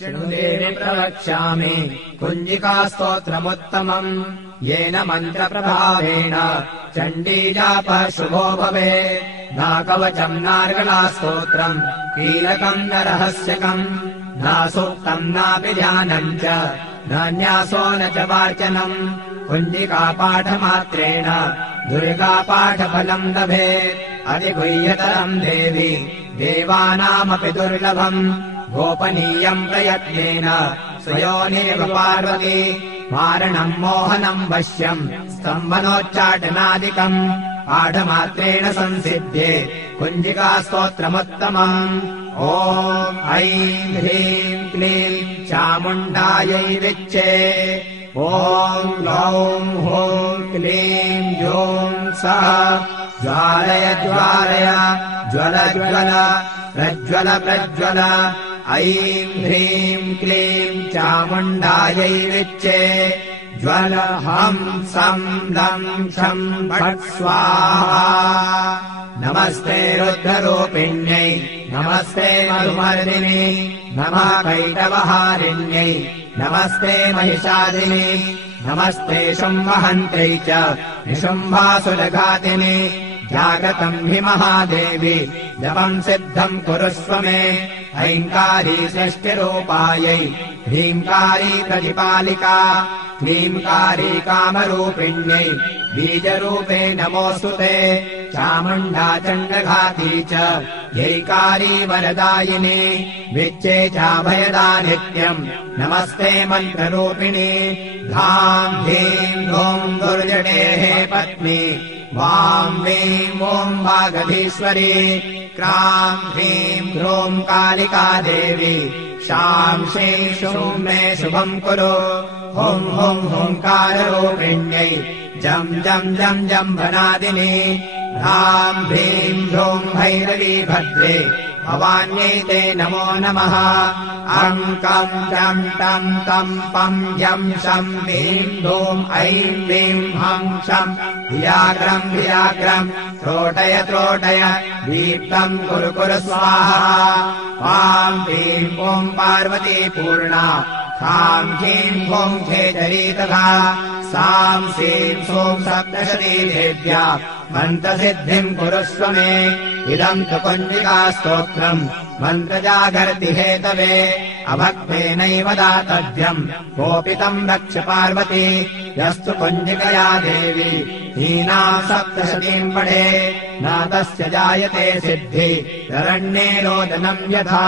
शृणुदेवि प्रवक्ष्यामि कुञ्जिकास्तोत्रमुत्तमम् येन मन्त्रप्रभावेण चण्डीजापः शुभो भवेत् नाकवचम् नार्गलास्तोत्रम् कीलकम् न रहस्यकम् न सूक्तम् नापि ध्यानम् च न न्यासो न च वाचनम् कुञ्जिकापाठमात्रेण दुर्गापाठफलम् लभेत् अतिगुह्यतरम् देवि देवानामपि दुर्लभम् गोपनीयम् प्रयत्नेन स्वयोनिरिव पार्वती मारणम् मोहनम् वश्यम् स्तम्भनोच्चाटनादिकम् पाठमात्रेण संसिध्ये कुञ्जिकास्तोत्रमुत्तमम् ॐ ऐं ह्रीं क्लीं चामुण्डायै विच्चे ॐ ग्लौं हूं क्लीं ह्यूं सः ज्वालय ज्वालय ज्वल ज्वल प्रज्वल प्रज्वल ऐं ह्रीं क्लीं चामुण्डायै विच्चे ज्वल हं सं लं क्षं फट् स्वाहा नमस्ते रुद्ररूपिण्यै नमस्ते मधुमर्दिनि नमः कैटवहारिण्यै नमस्ते महिषादिनि नमस्ते शुम्भहन्त्यै च निशुम्भासुरघातिनि जागतम् हि महादेवी जपम् सिद्धम् कुरुष्व मे ऐङ्कारी सृष्टिरूपायै ह्रीङ्कारी प्रतिपालिका क्लीङ्कारी कामरूपिण्यै बीजरूपे नमोऽस्तु ते चामुण्डा चण्डघाती च यैकारी वरदायिनी विच्चे चाभयदा नित्यम् नमस्ते मन्त्ररूपिणी धां धीं धूं दुर्जटेः पत्नी वां वीं ॐ वागधीश्वरी क्रां ह्रीं ह्रूं कालिका देवी शां श्रीं शूं मे शुभम् कुरु हुं हुं हुंकाररूपिण्यै जं जं जं जम्भनादिनी ह्रां ह्रीं ह्रूं भैरवी भद्रे भवान्यै ते नमो नमः अङ्कं जं टं तं पं जं शं ह्रीं धूं ऐं ह्रीं हं शं धियाग्रं धियाग्रं त्रोटय त्रोटय दीप्तं कुरु कुरु स्वाहा वां ह्रीं ॐ पार्वती पूर्णा खां ह्रीं ॐ खेचरी तथा सां सीं सूं सप्तशती देव्या मन्त्रसिद्धिम् कुरुष्व मे इदम् तु कुञ्जिकास्तोत्रम् मन्त्रजागर्ति हेतवे अभक्तेनैव दातव्यम् कोपितम् रक्ष पार्वती यस्तु कुञ्जिकया देवी हीनाम् सप्तशतीम् पठे न तस्य जायते सिद्धि शरण्ये रोदनम् यथा।